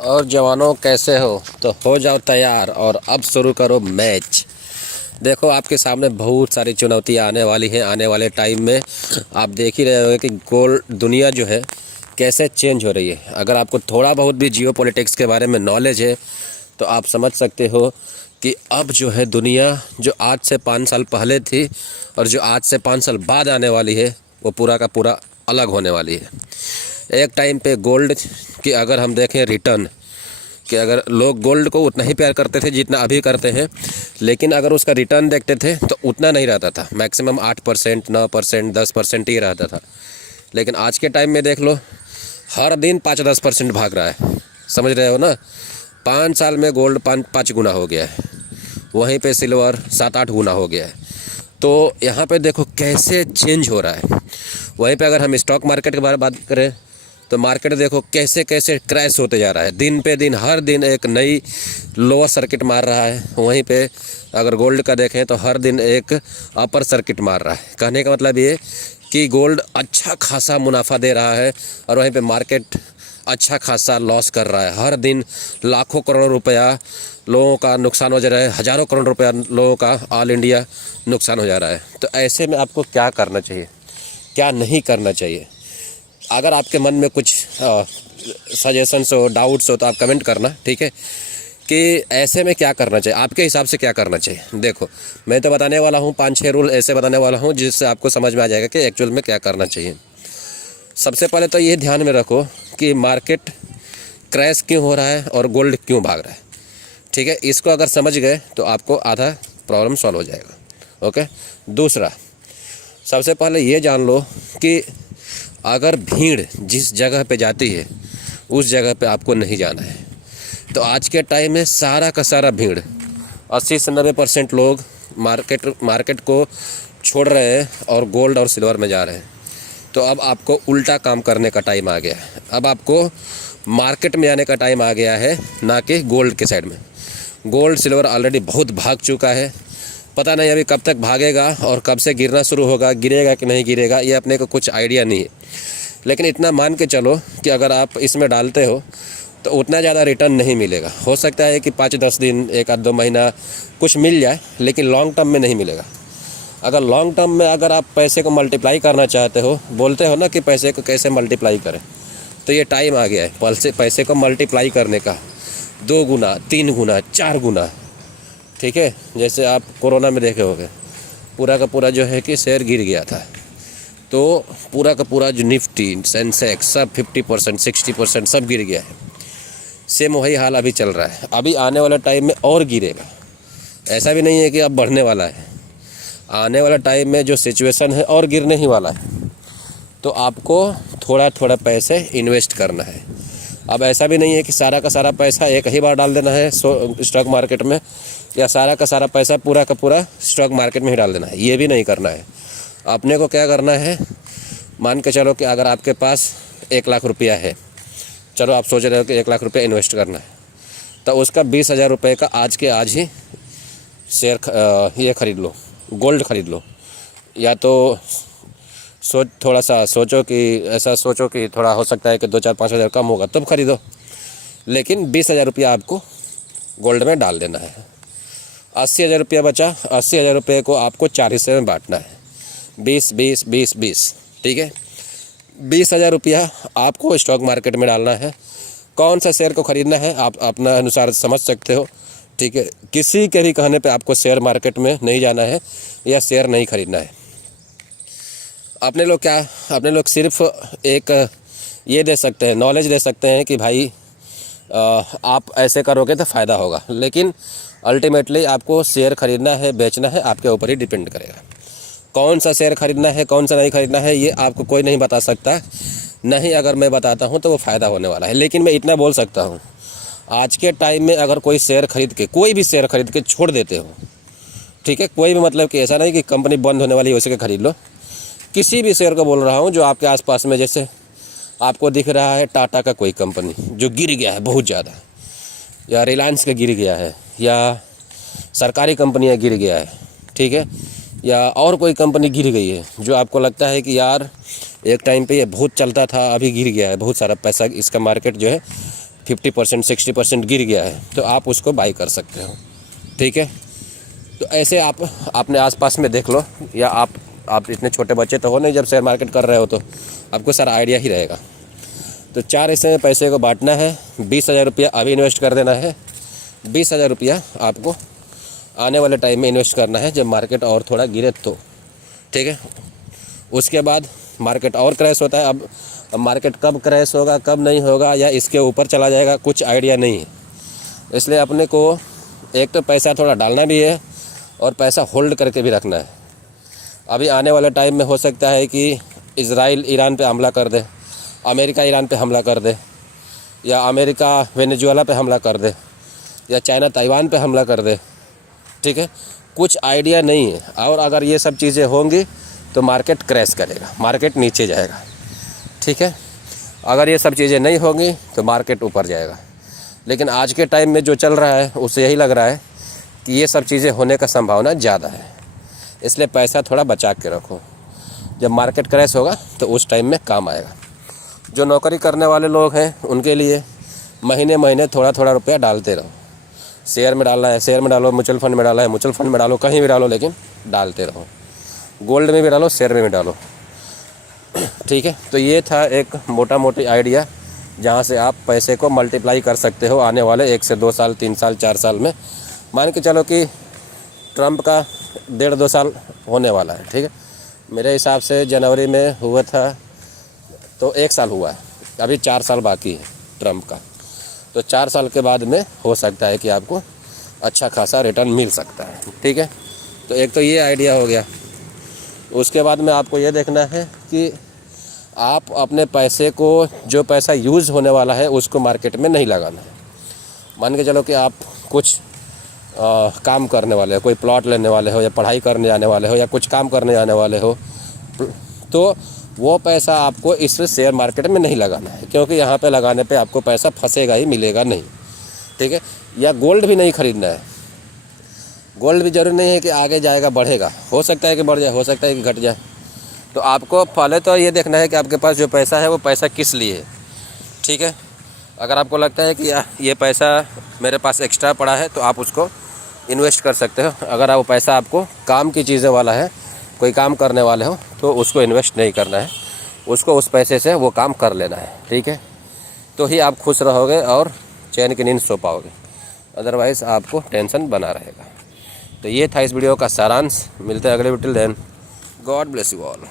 और जवानों कैसे हो? तो हो जाओ तैयार और अब शुरू करो मैच। देखो आपके सामने बहुत सारी चुनौतियां आने वाली हैं। आने वाले टाइम में आप देख ही रहे होंगे कि गोल्ड दुनिया जो है कैसे चेंज हो रही है। अगर आपको थोड़ा बहुत भी जियो पॉलिटिक्स के बारे में नॉलेज है तो आप समझ सकते हो कि अब जो है दुनिया जो आज से 5 साल पहले थी और जो आज से 5 साल बाद आने वाली है वो पूरा का पूरा अलग होने वाली है। एक टाइम पे गोल्ड की अगर हम देखें रिटर्न कि अगर लोग गोल्ड को उतना ही प्यार करते थे जितना अभी करते हैं, लेकिन अगर उसका रिटर्न देखते थे तो उतना नहीं रहता था। मैक्सिमम 8%, 9%, 10% ही रहता था। लेकिन आज के टाइम में देख लो, हर दिन 5-10% भाग रहा है। समझ रहे हो ना? 5 साल में गोल्ड 5 गुना हो गया है, वहीं पे सिल्वर 7-8 गुना हो गया है। तो यहाँ पे देखो कैसे चेंज हो रहा है। वहीं पे अगर हम स्टॉक मार्केट के बारे में बात करें तो मार्केट देखो कैसे कैसे क्रैश होते जा रहा है। दिन पे दिन हर दिन एक नई लोअर सर्किट मार रहा है। वहीं पे अगर गोल्ड का देखें तो हर दिन एक अपर सर्किट मार रहा है। कहने का मतलब ये कि गोल्ड अच्छा खासा मुनाफा दे रहा है और वहीं पे मार्केट अच्छा खासा लॉस कर रहा है। हर दिन लाखों करोड़ रुपया लोगों का नुकसान हो जा रहा है, हज़ारों करोड़ रुपया लोगों का ऑल इंडिया नुकसान हो जा रहा है। तो ऐसे में आपको क्या करना चाहिए, क्या नहीं करना चाहिए? अगर आपके मन में कुछ सजेशंस हो, डाउट्स हो तो आप कमेंट करना, ठीक है? कि ऐसे में क्या करना चाहिए, आपके हिसाब से क्या करना चाहिए। देखो मैं तो बताने वाला हूँ 5-6 रूल ऐसे बताने वाला हूँ जिससे आपको समझ में आ जाएगा कि एक्चुअल में क्या करना चाहिए। सबसे पहले तो ये ध्यान में रखो कि मार्केट क्रैश क्यों हो रहा है और गोल्ड क्यों भाग रहा है, ठीक है? इसको अगर समझ गए तो आपको आधा प्रॉब्लम सॉल्व हो जाएगा। ओके। दूसरा, सबसे पहले ये जान लो कि अगर भीड़ जिस जगह पे जाती है उस जगह पे आपको नहीं जाना है। तो आज के टाइम में सारा का सारा भीड़ 80 से 90% लोग मार्केट को छोड़ रहे हैं और गोल्ड और सिल्वर में जा रहे हैं। तो अब आपको उल्टा काम करने का टाइम आ गया है। अब आपको मार्केट में आने का टाइम आ गया है, ना कि गोल्ड के साइड में। गोल्ड सिल्वर ऑलरेडी बहुत भाग चुका है। पता नहीं अभी कब तक भागेगा और कब से गिरना शुरू होगा, गिरेगा कि नहीं गिरेगा ये अपने को कुछ आइडिया नहीं है। लेकिन इतना मान के चलो कि अगर आप इसमें डालते हो तो उतना ज़्यादा रिटर्न नहीं मिलेगा। हो सकता है कि 5-10 दिन, 1-2 महीना कुछ मिल जाए, लेकिन लॉन्ग टर्म में नहीं मिलेगा। अगर लॉन्ग टर्म में अगर आप पैसे को मल्टीप्लाई करना चाहते हो, बोलते हो ना कि पैसे को कैसे मल्टीप्लाई करें, तो ये टाइम आ गया है पैसे को मल्टीप्लाई करने का। 2 गुना, 3 गुना, 4 गुना, ठीक है? जैसे आप कोरोना में देखे होंगे, पूरा का पूरा जो है कि शेयर गिर गया था, तो पूरा का पूरा जो निफ्टी, सेंसेक्स सब 50%, 60% सब गिर गया है। सेम वही हाल अभी चल रहा है। अभी आने वाला टाइम में और गिरेगा। ऐसा भी नहीं है कि अब बढ़ने वाला है। आने वाला टाइम में जो सिचुएशन है और गिरने ही वाला है। तो आपको थोड़ा थोड़ा पैसे इन्वेस्ट करना है। अब ऐसा भी नहीं है कि सारा का सारा पैसा एक ही बार डाल देना है स्टॉक मार्केट में, या सारा का सारा पैसा पूरा का पूरा स्टॉक मार्केट में ही डाल देना है। ये भी नहीं करना है। अपने को क्या करना है, मान के चलो कि अगर आपके पास 1 लाख रुपया है, चलो आप सोच रहे हो कि 1 लाख रुपया इन्वेस्ट करना है, तो उसका 20,000 रुपये का आज के आज ही शेयर ये ख़रीद लो, गोल्ड ख़रीद लो। या तो थोड़ा सा सोचो कि ऐसा सोचो कि थोड़ा हो सकता है कि 2-4-5 हज़ार कम होगा तब खरीदो, लेकिन 20,000 रुपया आपको गोल्ड में डाल देना है। 80,000 रुपया बचा, 80,000 रुपये को आपको 4 हिस्से में बांटना है, 20-20-20-20, ठीक है? 20,000 रुपया आपको स्टॉक मार्केट में डालना है। कौन सा शेयर को ख़रीदना है आप अपना अनुसार समझ सकते हो, ठीक है? किसी के भी कहने पे आपको शेयर मार्केट में नहीं जाना है या शेयर नहीं ख़रीदना है। अपने लोग सिर्फ एक ये दे सकते हैं, नॉलेज दे सकते हैं कि भाई आप ऐसे करोगे तो फ़ायदा होगा, लेकिन अल्टीमेटली आपको शेयर ख़रीदना है, बेचना है, आपके ऊपर ही डिपेंड करेगा। कौन सा शेयर ख़रीदना है, कौन सा नहीं ख़रीदना है, ये आपको कोई नहीं बता सकता। नहीं, अगर मैं बताता हूँ तो वो फ़ायदा होने वाला है। लेकिन मैं इतना बोल सकता हूँ, आज के टाइम में अगर कोई शेयर खरीद के, कोई भी शेयर खरीद के छोड़ देते हो, ठीक है? कोई भी मतलब कि ऐसा नहीं कि कंपनी बंद होने वाली है उसी के खरीद लो। किसी भी शेयर को बोल रहा हूँ जो आपके आसपास में, जैसे आपको दिख रहा है टाटा का कोई कंपनी जो गिर गया है बहुत ज़्यादा, या रिलायंस का गिर गया है, या सरकारी कंपनियां गिर गया है, ठीक है? या और कोई कंपनी गिर गई है जो आपको लगता है कि यार एक टाइम पे ये बहुत चलता था, अभी गिर गया है, बहुत सारा पैसा इसका मार्केट जो है 50% 60% गिर गया है तो आप उसको बाई कर सकते हो। ठीक है, तो ऐसे आप अपने आसपास में देख लो, या आप इतने छोटे बच्चे तो हो नहीं जब शेयर मार्केट कर रहे हो, तो आपको सारा आइडिया ही रहेगा। तो 4 हिस्से में पैसे को बांटना है। 20,000 रुपया अभी इन्वेस्ट कर देना है। 20,000 रुपया आपको आने वाले टाइम में इन्वेस्ट करना है जब मार्केट और थोड़ा गिरे तो। ठीक है, उसके बाद मार्केट और क्रैश होता है। अब मार्केट कब क्रैश होगा कब नहीं होगा या इसके ऊपर चला जाएगा कुछ आइडिया नहीं है, इसलिए अपने को एक तो पैसा थोड़ा डालना भी है और पैसा होल्ड करके भी रखना है। अभी आने वाले टाइम में हो सकता है कि इजराइल ईरान पे हमला कर दे, अमेरिका ईरान पे हमला कर दे, या अमेरिका वेनेजुएला पे हमला कर दे, या चाइना ताइवान पे हमला कर दे। ठीक है, कुछ आइडिया नहीं है, और अगर ये सब चीज़ें होंगी तो मार्केट क्रैश करेगा, मार्केट नीचे जाएगा। ठीक है, अगर ये सब चीज़ें नहीं होंगी तो मार्केट ऊपर जाएगा। लेकिन आज के टाइम में जो चल रहा है उससे यही लग रहा है कि ये सब चीज़ें होने का संभावना ज़्यादा है, इसलिए पैसा थोड़ा बचा के रखो। जब मार्केट क्रैश होगा तो उस टाइम में काम आएगा। जो नौकरी करने वाले लोग हैं उनके लिए महीने महीने थोड़ा थोड़ा रुपया डालते रहो। शेयर में डालना है शेयर में डालो, म्यूचुअल फंड में डालना है म्यूचुअल फंड में डालो, कहीं भी डालो, लेकिन डालते रहो। गोल्ड में भी डालो, शेयर में भी डालो। ठीक है, तो ये था एक मोटा मोटी आइडिया जहाँ से आप पैसे को मल्टीप्लाई कर सकते हो आने वाले 1 से 2 साल 3 साल 4 साल में। मान के चलो कि ट्रंप का 1.5-2 साल होने वाला है। ठीक है, मेरे हिसाब से जनवरी में हुआ था तो 1 साल हुआ है, अभी 4 साल बाकी है ट्रंप का। तो 4 साल के बाद में हो सकता है कि आपको अच्छा खासा रिटर्न मिल सकता है। ठीक है, तो एक तो ये आइडिया हो गया। उसके बाद में आपको ये देखना है कि आप अपने पैसे को, जो पैसा यूज़ होने वाला है उसको मार्केट में नहीं लगाना है। मान के चलो कि आप कुछ काम करने वाले हो, कोई प्लॉट लेने वाले हो, या पढ़ाई करने जाने वाले हो, या कुछ काम करने जाने वाले हो, तो वो पैसा आपको इस शेयर मार्केट में नहीं लगाना है, क्योंकि यहाँ पे लगाने पे आपको पैसा फंसेगा ही, मिलेगा नहीं। ठीक है, या गोल्ड भी नहीं खरीदना है। गोल्ड भी जरूरी नहीं है कि आगे जाएगा बढ़ेगा, हो सकता है कि बढ़ जाए, हो सकता है कि घट जाए। तो आपको पहले तो ये देखना है कि आपके पास जो पैसा है वो पैसा किस लिए है। ठीक है, अगर आपको लगता है कि ये पैसा मेरे पास एक्स्ट्रा पड़ा है तो आप उसको इन्वेस्ट कर सकते हो। अगर वो पैसा आपको काम की चीज़ें वाला है, कोई काम करने वाले हो, तो उसको इन्वेस्ट नहीं करना है, उसको उस पैसे से वो काम कर लेना है। ठीक है, तो ही आप खुश रहोगे और चैन की नींद सो पाओगे, अदरवाइज़ आपको टेंशन बना रहेगा। तो ये था इस वीडियो का सारांश। मिलते हैं अगले video. Till then, God bless you all.